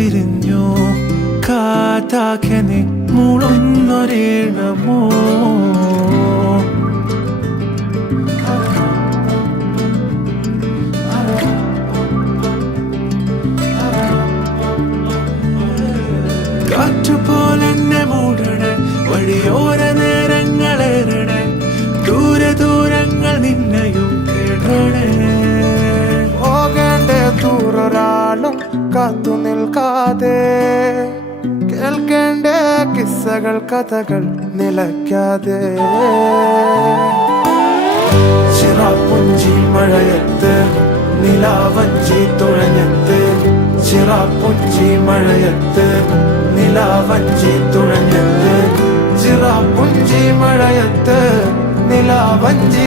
വിരിഞ്ഞു കാറ്റാകെ നീ മൂളുന്നൊരീണമോ കാറ്റുപോലെന്നെ മൂടണേ വഴിയോര നേരങ്ങളേറണേ ദൂരെ ദൂരങ്ങൾ നിന്നെയും കേടണേ പോകേണ്ട ദൂരൊരാളും കാത്തു നിൽക്കാതെ കേൾക്കേണ്ട കിസ്സകൾ കഥകൾ നിലയ്ക്കാതെ ചിറാപ്പുഞ്ചി മഴയത്ത് നിലാവഞ്ചി തുഴഞ്ഞത്ത് ചിറാപ്പുഞ്ചി മഴയത്ത് നിലാവഞ്ചി തുഴഞ്ഞത്ത് ചിറാപ്പുഞ്ചി മഴയത്ത് നിലാവഞ്ചി